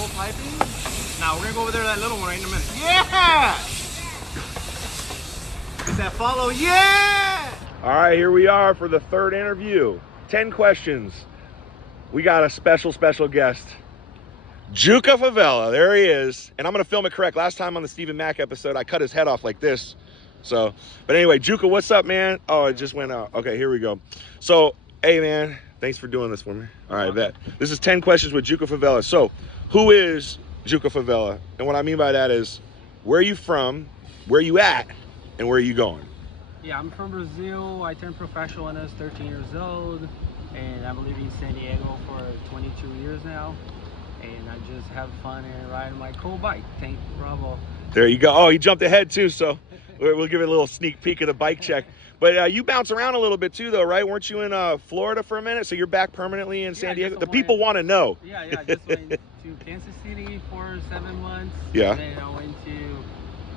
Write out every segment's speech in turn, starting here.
full piping. Now we're gonna go over there to that little one right in a minute. Yeah! Get that follow, yeah! All right, here we are for the third interview. 10 questions. We got a special guest. Juca Favela, there he is. And I'm gonna film it correct. Last time on the Stephen Mack episode, I cut his head off like this. So, but anyway, Juca, what's up, man? Oh, it just went out. Okay, here we go. So, hey, man, thanks for doing this for me. All right, bet. This is 10 questions with Juca Favela. So, who is Juca Favela? And what I mean by that is, where are you from, where are you at, and where are you going? Yeah, I'm from Brazil. I turned professional when I was 13 years old. And I'm living in San Diego for 22 years now. And I just have fun and ride my cool bike. Thank you, bravo. There you go. Oh, he jumped ahead too, so we'll give it a little sneak peek of the bike check. But you bounce around a little bit too, though, right? Weren't you in Florida for a minute? So you're back permanently in San Diego? The people want to know. Yeah, just went to Kansas City for 7 months. Yeah. And then I went to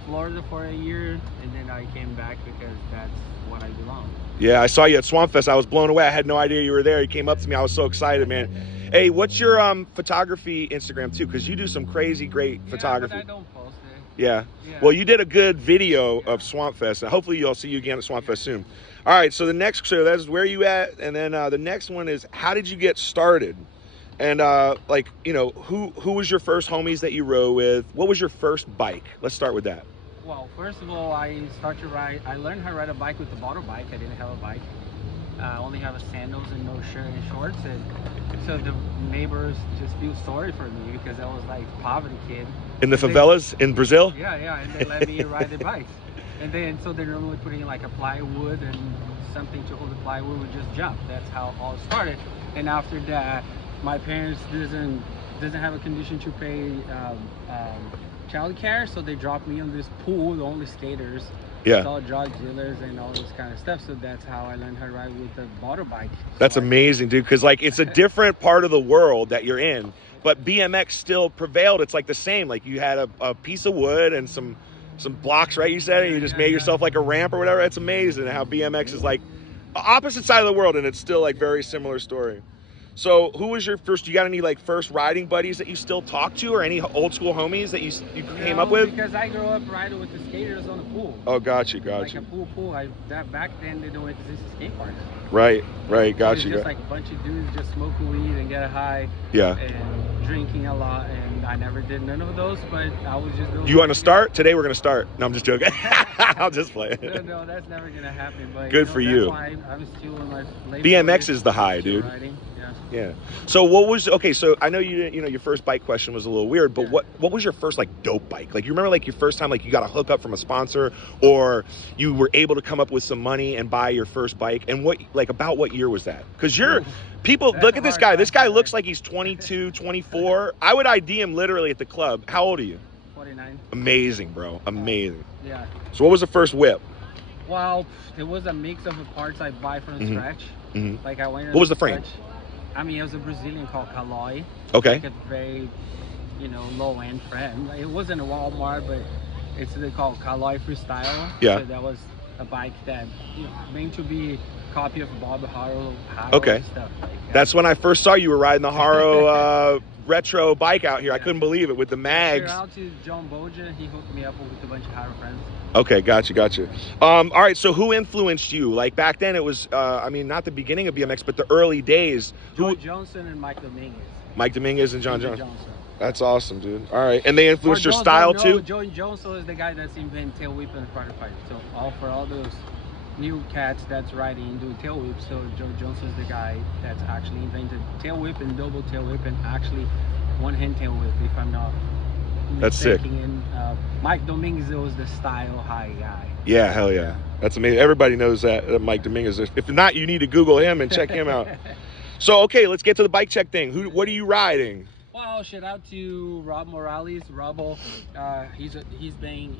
Florida for a year, and then I came back because that's what I belong. Yeah, I saw you at Swamp Fest. I was blown away. I had no idea you were there. You came up to me. I was so excited, man. Hey, what's your photography Instagram too? Because you do some crazy great photography. But I don't post it. Yeah. Well, you did a good video of Swamp Fest. And hopefully I'll see you again at Swamp Fest soon. All right, so the next, so that's where you at, and then the next one is, how did you get started? And like, you know, who was your first homies that you rode with? What was your first bike? Let's start with that. Well, first of all, I learned how to ride a bike with the bottle bike. I didn't have a bike. I only have a sandals and no shirt and shorts. And so the neighbors just feel sorry for me because I was like poverty kid. In the favelas in Brazil? Yeah, and they let me ride the bikes. And then, so they're normally putting in like a plywood and something to hold the plywood would just jump. That's how it all started. And after that, my parents doesn't have a condition to pay child care, so they dropped me on this pool, the only skaters. Yeah. It's all drug dealers and all this kind of stuff. So that's how I learned how to ride with the motor bike. That's amazing, dude, because like it's a different part of the world that you're in, but BMX still prevailed. It's like the same. Like you had a piece of wood and some blocks, right? You said, and you just made yourself like a ramp or whatever. It's amazing how BMX is like opposite side of the world, and it's still like very similar story. So who was your first, you got any like first riding buddies that you still talk to, or any old school homies that you came up with? Because I grew up riding with the skaters on the pool. Oh, got you. Like a pool. Back then they don't exist as skate parks. Right, got you. It's just like a bunch of dudes just smoking weed and get high. Yeah. And drinking a lot, and I never did none of those, but I was just going. You want to start? Today we're going to start. No, I'm just joking. I'll just play. No, that's never going to happen. But good for you. That's why I'm still in my late BMX is the high, dude. Riding. Yeah. So what was, okay, so I know you didn't, you know, your first bike question was a little weird, but what was your first like dope bike? Like you remember like your first time like you got a hookup from a sponsor, or you were able to come up with some money and buy your first bike? And what, like about what year was that? Because people look at this guy. This guy looks like he's 22, 24. I would ID him literally at the club. How old are you? 49. Amazing, bro. Amazing. Yeah. So what was the first whip? Well, it was a mix of the parts I buy from scratch. Like I went. What was the frame? I mean, it was a Brazilian called Caloi. Okay. Like a very, low-end frame. It wasn't a Walmart, but they call Caloi Freestyle. Yeah. So that was a bike that, meant to be a copy of Bob Haro. Okay. Stuff like that. That's when I first saw you were riding the Haro retro bike out here. I couldn't believe it with the mags. Shout out to John Boja. He hooked me up with a bunch of Haro friends. Okay, gotcha. All right, so who influenced you? Like back then it was, I mean, not the beginning of BMX, but the early days. John Johnson and Mike Dominguez. Mike Dominguez and John Johnson. That's awesome, dude. All right, and they influenced your Jones style too? Joe Johnson is the guy that's invented tail whip and quarter pipe. So for all those new cats that's riding doing tail whip, so Joe Johnson is the guy that's actually invented tail whip and double tail whip and actually one-hand tail whip, if I'm not. That's sick. And Mike Dominguez was the style high guy. Yeah, hell yeah. That's amazing. Everybody knows that Mike Dominguez. If not, you need to Google him and check him out. So, okay, let's get to the bike check thing. What are you riding? Well, shout out to Rob Morales. Robbo, he's been,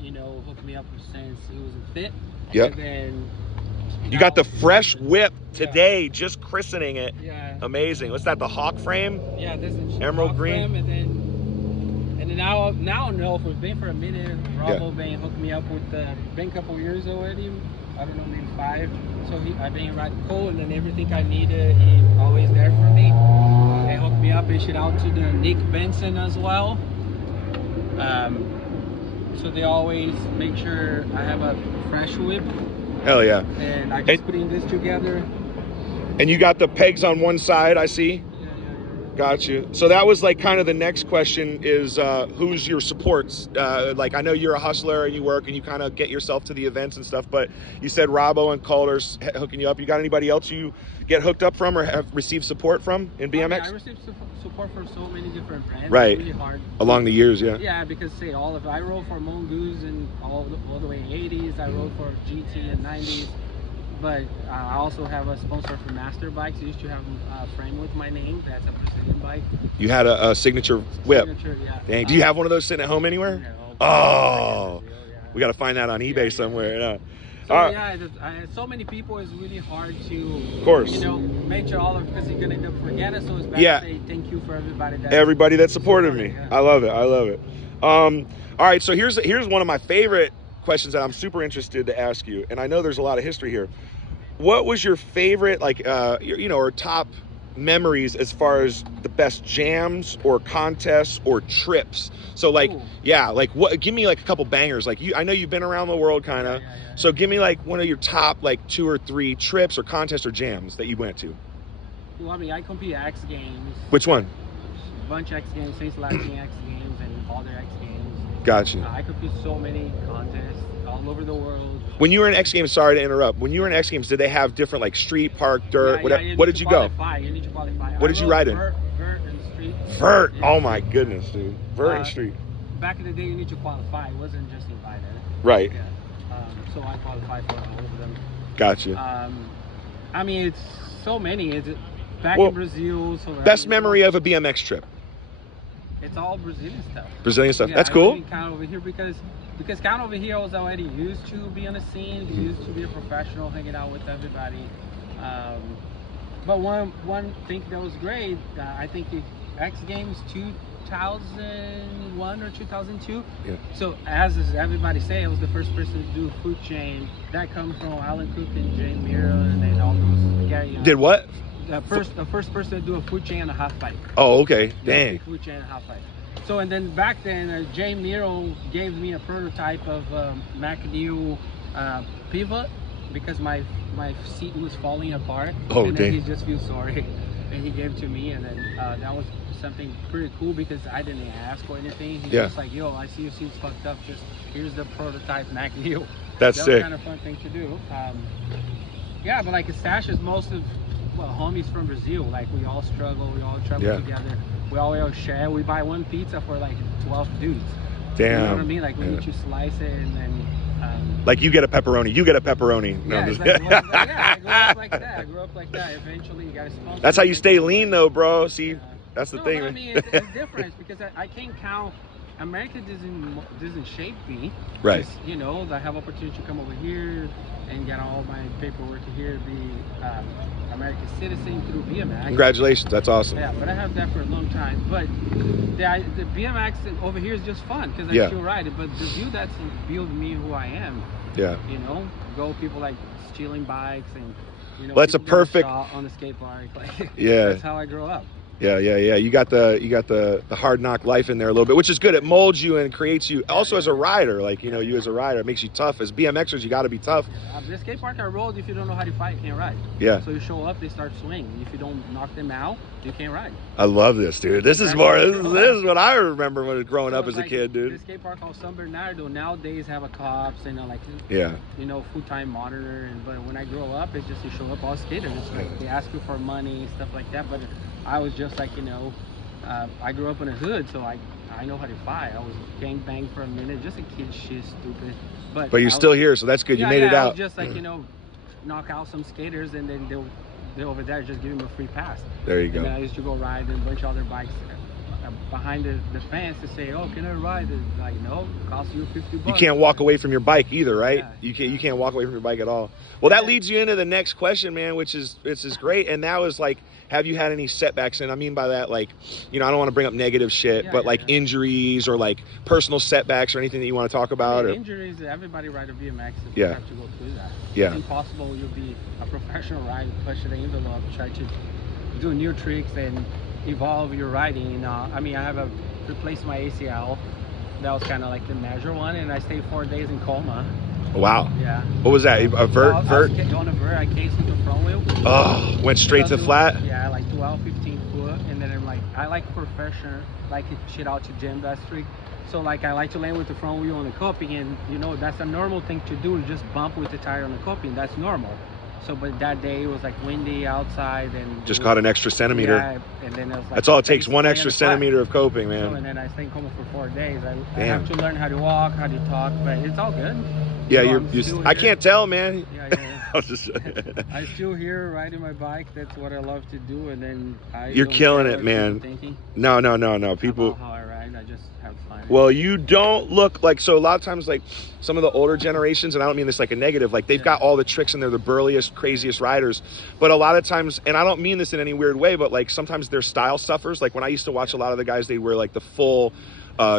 hooking me up since he was a fit. Yep. And then you got the fresh whip today, just christening it. Yeah. Amazing. What's that, the Hawk frame? Yeah, this is Emerald Hawk green. Frame, and then now no, it's been for a minute. Robbo been hooked me up with been a couple years already. I don't know, maybe 5. So I've been riding Cole, and then everything I needed, he always there for me. They hooked me up and shit out to the Nick Benson as well. So they always make sure I have a fresh whip. Hell yeah. And I just putting this together. And you got the pegs on one side, I see. Got you. So that was like kind of the next question is who's your supports? Like I know you're a hustler and you work and you kind of get yourself to the events and stuff, but you said Robbo and Calder's hooking you up. You got anybody else you get hooked up from or have received support from in BMX? I received support from so many different brands. Right. It's really hard. Along the years, yeah. Yeah, because say I rode for Mongoose and all the way 80s. I rode for GT and 90s. But I also have a sponsor for Master Bikes. I used to have a frame with my name. That's a Brazilian bike. You had a signature whip. Signature, yeah. Dang. Do you have one of those sitting at home anywhere? No. Oh. Brazil, yeah. We got to find that on eBay somewhere. Yeah. So yeah, so many people is really hard to, of course, you know, make sure all of because you're gonna end up forgetting. So it's better to say thank you for everybody that supported me. Yeah. I love it. I love it. All right, so here's one of my favorite questions that I'm super interested to ask you, and I know there's a lot of history here. What was your favorite, like, you know, or top memories as far as the best jams or contests or trips? So like, yeah, like what? Give me like a couple bangers. Like I know you've been around the world, kind of. So give me like one of your top like 2 or 3 trips or contests or jams that you went to. Well, I mean, I compete at X Games. Which one? A bunch of X Games, Saints Latin X Games, and all their X Games. Gotcha. I compete so many contests all over the world. When you were in X Games, sorry to interrupt. When you were in X Games, did they have different like street, park, dirt, whatever? What did you go? You need to qualify. What did you ride in? Vert and street. Vert. Oh my goodness, dude. Vert and street. Back in the day, you need to qualify. It wasn't just invited. Right. Yeah. So I qualified for all of them. Gotcha. I mean, it's so many. It's back in Brazil. So best memory of a BMX trip? It's all Brazilian stuff. Brazilian stuff. Yeah, that's cool. Count over here because count over here I was already used to be on the scene, used to be a professional, hanging out with everybody. But one thing that was great, I think the X Games 2001 or 2002. Yeah. So as everybody say, I was the first person to do a food chain. That comes from Alan Cook and Jay Mira and then all those Gary. Did what? The first person to do a food chain and a half pipe. Oh, okay. Dang. Food chain and a half pipe. So and then back then, Jay Miro gave me a prototype of McNeil pivot because my seat was falling apart. Oh, and dang. then he just feels sorry, and he gave it to me, and then that was something pretty cool because I didn't ask or anything. He was just like, "Yo, I see your seat's fucked up. Just here's the prototype McNeil." That's that sick. was kind of fun thing to do. Yeah, but like Stash is most of homies from Brazil. Like we all struggle, we all travel together. We all share. We buy one pizza for like 12 dudes. Damn. You know what I mean? Like we need to slice it and then. Like you get a pepperoni. You get a pepperoni. No, Yeah, I grew up like that. Eventually, you gotta sponsor. That's how you stay lean, though, bro. See, that's the thing. But I mean, it's different because I can't count. America doesn't shape me. Right. Just, you know, I have opportunity to come over here and get all my paperwork here, be American citizen through BMX. Congratulations, that's awesome. Yeah, but I have that for a long time. But the BMX over here is just fun because I still ride it. But the view that's built me who I am. Yeah. You know, people like stealing bikes and well, that's a perfect on the skate park. Like, yeah. That's how I grew up. Yeah. You got the hard knock life in there a little bit, which is good. It molds you and creates you. Also, as a rider, like you as a rider, it makes you tough. As BMXers, you got to be tough. The skate park I rode, if you don't know how to fight, you can't ride. Yeah. So you show up, they start swinging. If you don't knock them out, you can't ride. I love this, dude. This is more. This is what I remember when I was growing up as a kid, dude. The skate park called San Bernardo nowadays have a cops and full-time monitor. But when I grow up, it's just you show up all skaters. It's like they ask you for money, stuff like that. But I was just like, I grew up in a hood, so I know how to fight. I was gangbanged for a minute, just a kid shit, stupid. But you're still here, so that's good. You made it out. I was just like, knock out some skaters, and then they're over there just giving them a free pass. There you go. And I used to go ride and a bunch of other bikes. behind the fence to say, oh, can I ride it? Like, no, it costs you $50. You can't walk away from your bike either, right? Yeah, You can't walk away from your bike at all. Well, that leads you into the next question, man, which is great. And that was like, have you had any setbacks? And I mean by that, like, you know, I don't want to bring up negative shit, but like injuries or like personal setbacks or anything that you want to talk about. Injuries, everybody ride a BMX. Yeah. You have to go through that. Yeah. It's impossible you'll be a professional rider, push the envelope, try to do new tricks and evolve your riding. You know, I mean, I have replaced my ACL. That was kind of like the major one, and I stayed 4 days in coma. Wow. Yeah. What was that? A vert? I was on a vert. I cased into front wheel. Oh, went straight to flat? Yeah, like 12, 15 foot. And then I'm like, I like professional, like shit out to gym that streak. So like I like to land with the front wheel on the coping, and you know, that's a normal thing to do, just bump with the tire on the coping. That's normal. So, but that day it was like windy outside and just caught an extra centimeter. Yeah, and then it was like, that's all it takes, one extra centimeter of coping, man. So, and then I stayed in coma for 4 days. I have to learn how to walk, how to talk, but it's all good. Yeah, so I can't tell, man. Yeah. I was just I'm still here riding my bike. That's what I love to do. And then you're killing it, man. No. People. About how I ride, I just have fun. Well, you don't look like, so a lot of times, like some of the older generations, and I don't mean this like a negative, like they've got all the tricks and they're the burliest, craziest riders. But a lot of times, and I don't mean this in any weird way, but like sometimes their style suffers. Like when I used to watch a lot of the guys, they wear like the full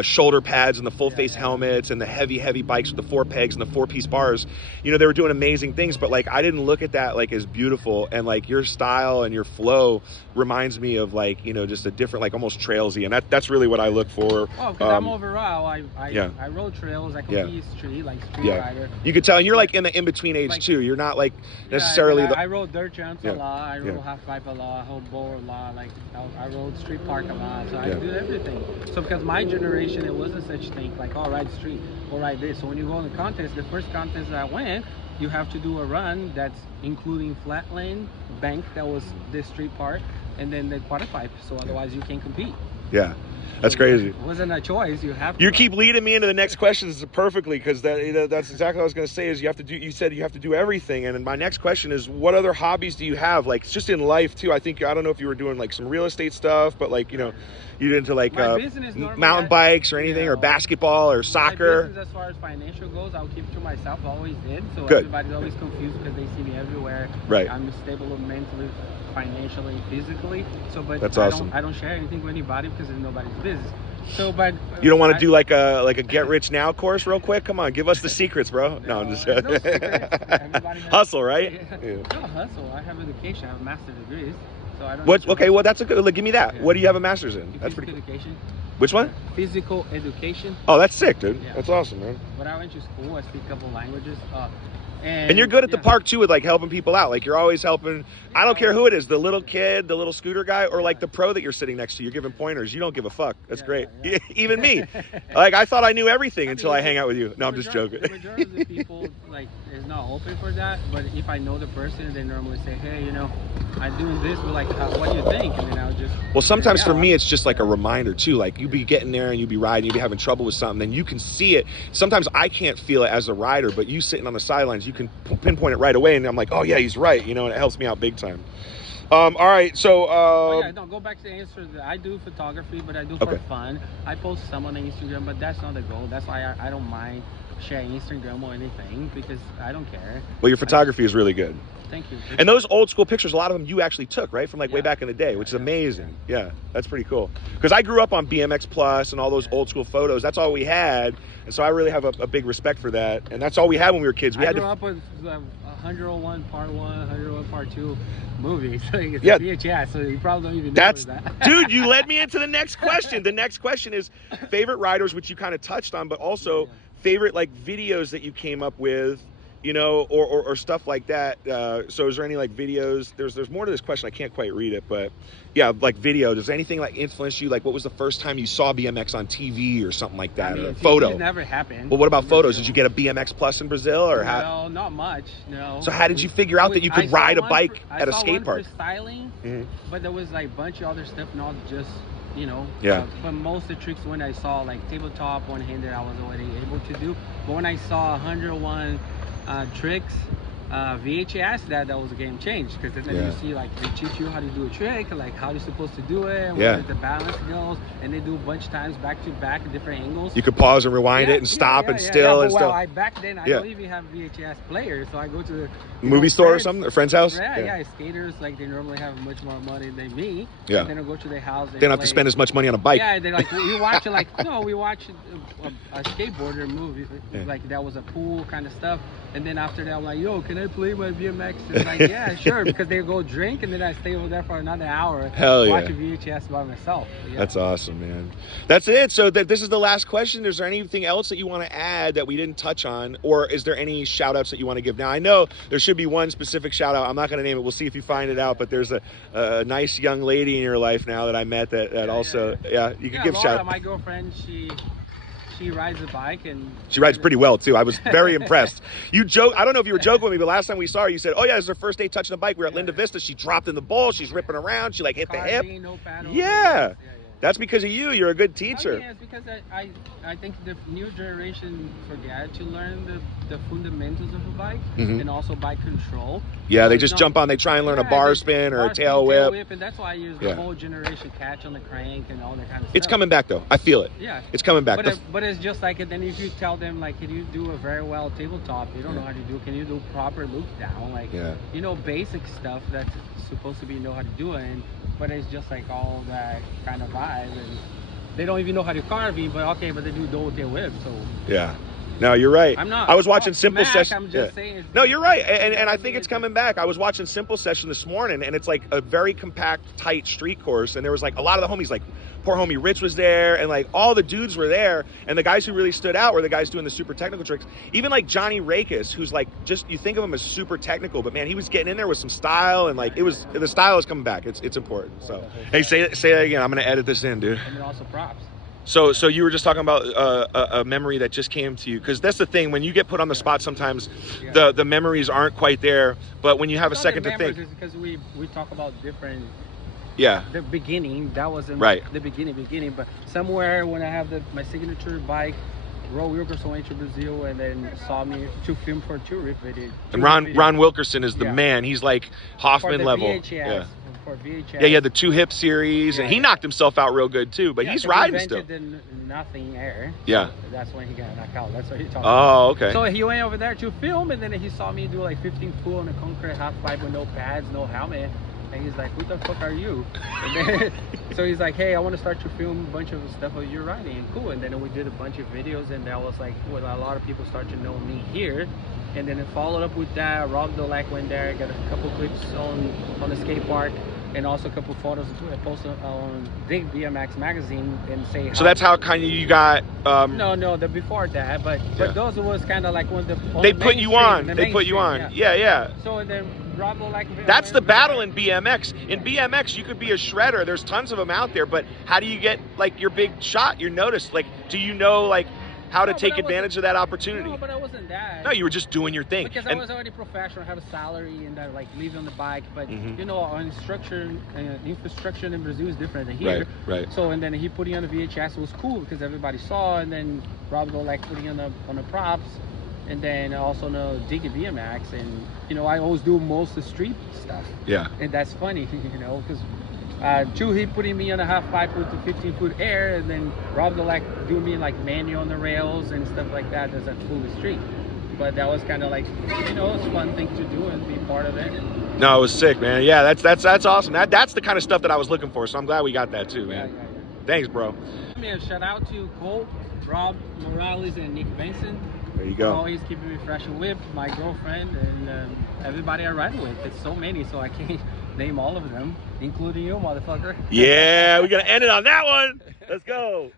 shoulder pads and the full face helmets and the heavy bikes with the 4 pegs and the 4-piece bars. You know, they were doing amazing things, but like I didn't look at that like as beautiful. And like your style and your flow reminds me of like, you know, just a different, like almost trailsy, and that's really what I look for. Oh, because I'm overall, I rode trails, I can be street rider. You could tell, and you're like in the in-between age too. You're not like necessarily I rode dirt jumps a lot, I rode half pipe a lot, I rode bowl a lot, like I rode street park a lot, so I do everything. So because my generation, it wasn't such thing like, oh, ride street or ride this. So when you go in the contest, the first contest I went, you have to do a run that's including flat lane, bank, that was this street part, and then the quarter pipe. So otherwise you can't compete. Yeah. That's crazy. It wasn't a choice. You have to. You keep leading me into the next questions perfectly, because that's exactly what I was going to say. Is you have to do. You said you have to do everything, and my next question is, what other hobbies do you have? Like just in life too. I think, I don't know if you were doing like some real estate stuff, but like, you know, you into like mountain bikes or anything, or basketball or soccer. My business, as far as financial goes, I'll keep it to myself. Always did. So everybody's always confused because they see me everywhere. Right. I'm stable mentally, financially, physically. So, but that's awesome. I don't share anything with anybody because it's nobody's business. So, but you don't want to do like a get rich now course real quick? Come on, give us the secrets, bro. No, I'm just no hustle, right? Yeah. No hustle. I have education. I have master's degrees. So I don't. What? Okay, well that's a good. Like, give me that. Yeah. What do you have a master's in? That's pretty cool. Education. Which one? Physical education. Oh, that's sick, dude. Yeah. That's awesome, man. When I went to school, I speak a couple languages. And you're good at the park too with like helping people out. Like you're always helping. I don't care who it is, the little kid, the little scooter guy, or like the pro that you're sitting next to. You're giving pointers. You don't give a fuck. That's great. Yeah. Even me. Like I thought I knew everything until I hang out with you. No, I'm just joking. The majority of the people like is not open for that. But if I know the person, they normally say, hey, you know, I'm doing this. But like, what do you think? And then I'll just. Well, sometimes for me, it's just like a reminder too. Like you be getting there and you be riding, you be having trouble with something, then you can see it. Sometimes I can't feel it as a rider, but you sitting on the sidelines, you can pinpoint it right away, and I'm like, oh yeah, he's right, you know, and it helps me out big time. All right, so go back to the answer. I do photography, but I do for fun. I post some on Instagram, but that's not the goal. That's why I don't mind sharing Instagram or anything, because I don't care. Well, your photography is really good. Thank you. And those old school pictures, a lot of them you actually took, right? From like way back in the day, which is amazing. Yeah, that's pretty cool. Because I grew up on BMX Plus and all those old school photos. That's all we had. And so I really have a big respect for that. And that's all we had when we were kids. I grew up with 101 Part 1, 101 Part 2 movies. So it's a VHS, so you probably don't even know that. Dude, you led me into the next question. The next question is favorite riders, which you kind of touched on, but also favorite like videos that you came up with, you know, or stuff like that. So is there any like videos? There's more to this question. I can't quite read it, but yeah, like video. Does anything like influence you? Like, what was the first time you saw BMX on TV or something like that? I mean, or a photo? It never happened. Well, what about photos? Did you get a BMX Plus in Brazil, or how? No, not much. No. So how did you figure out that you could ride a bike at a skate park? I saw one for styling, but there was like a bunch of other stuff, not just, you know. Yeah. But most of the tricks when I saw like tabletop, one-handed, I was already able to do. But when I saw 101 tricks, VHS, that was a game change, because then you see like they teach you how to do a trick, like how you're supposed to do it, where the balance goes, and they do a bunch of times back to back at different angles. You could pause and rewind it and stop and still and still. Well, back then I don't even have VHS players, so I go to the movie store or something, a friend's house. Skaters, like they normally have much more money than me. Yeah. And then I go to their house. They don't have to spend as much money on a bike. Yeah, they're like, we watch it like, no, we watch a skateboarder movie, like that was a pool kind of stuff. And then after that, I'm like, yo, can I play my BMX? And like, yeah, sure, because they go drink, and then I stay over there for another hour. Hell yeah. Watching VHS by myself. Yeah. That's awesome, man. That's it. So this is the last question. Is there anything else that you want to add that we didn't touch on? Or is there any shout outs that you want to give? Now, I know there should be one specific shout out. I'm not going to name it. We'll see if you find it out. But there's a nice young lady in your life now that I met that also, you can give Laura, shout out. My girlfriend, she rides a bike, and she rides pretty well too. I was very impressed. You joke. I don't know if you were joking with me, but last time we saw her, you said, "Oh yeah, this is her first day touching the bike. We were at Linda Vista. She dropped in the bowl. She's ripping around. She like hit the hip." No paddle, yeah. That's because of you. You're a good teacher. Yeah, it's because I think the new generation forget to learn the fundamentals of a bike, and also bike control. Yeah, they just jump on. They try and learn a bar spin or a tail whip. And that's why I use the whole generation catch on the crank and all that kind of stuff. It's coming back though. I feel it. Yeah, it's coming back. But it's just like it. Then if you tell them like, can you do a very well tabletop? You don't know how to do. Can you do proper loop down? Like, you know, basic stuff that's supposed to be know how to do it. But it's just like all that kind of vibe, and they don't even know how to carve it, but they do double tail whip, so. Yeah. No, you're right. I'm not. I was watching Simple Session. I'm just saying. No, you're right, and I think it's coming back. I was watching Simple Session this morning, and it's like a very compact, tight street course, and there was like a lot of the homies, like poor homie Rich was there, and like all the dudes were there, and the guys who really stood out were the guys doing the super technical tricks. Even like Johnny Rakis, who's like just, you think of him as super technical, but man, he was getting in there with some style, and like the style is coming back. It's important. So hey, say that again. I'm gonna edit this in, dude. And then also props. So you were just talking about a memory that just came to you, because that's the thing, when you get put on the spot, sometimes the memories aren't quite there, but when you have a second to think. It's because we talk about different. Yeah. The beginning, that wasn't the beginning, but somewhere when I have my signature bike, Ron Wilkerson went to Brazil and then saw me to film for two rip video. And Ron Wilkerson is the man. He's like Hoffman level. VHS, for VHS. Yeah, he had the 2-hip series, and he knocked himself out real good too. But he's riding still. The nothing air. Yeah. So that's when he got knocked out. That's what he talking about. Oh, okay. So he went over there to film, and then he saw me do like 15 full on a concrete half pipe with no pads, no helmet. And he's like, who the fuck are you? And then, so he's like, hey, I want to start to film a bunch of stuff of you riding. And cool. And then we did a bunch of videos, and that was like when a lot of people started to know me here. And then it followed up with that. Rob Dolak went there, got a couple clips on the skate park, and also a couple photos I posted on Big BMX magazine and say. So that's how kind of you got. No, before that, but those was kind of like when they put you on. They put you on. Yeah. So then. That's the battle in BMX. In BMX, you could be a shredder. There's tons of them out there, but how do you get like your big shot? You're noticed. Like, do you know like how to take advantage of that opportunity? No, but I wasn't that. No, you were just doing your thing. Because I was already professional. I had a salary and like living on the bike. But you know, infrastructure in Brazil is different than here. Right. So and then he put it on the VHS. It was cool because everybody saw. And then Rob go like putting on the props. And then I also know Dig BMX, and you know I always do most of the street stuff. Yeah. And that's funny, you know, because he putting me on a half pipe with the 15-foot air, and then Rob like doing me like manual on the rails and stuff like that. That's at full street. But that was kind of like, you know, it's a fun thing to do and be part of it. No, it was sick, man. Yeah, that's awesome. That's the kind of stuff that I was looking for. So I'm glad we got that too, man. Yeah. Thanks, bro. A shout out to Cole, Rob Morales, and Nick Benson. There you go. Always keeping me fresh and whipped, my girlfriend, and everybody I ride with. It's so many, so I can't name all of them, including you, motherfucker. Yeah, we're going to end it on that one. Let's go.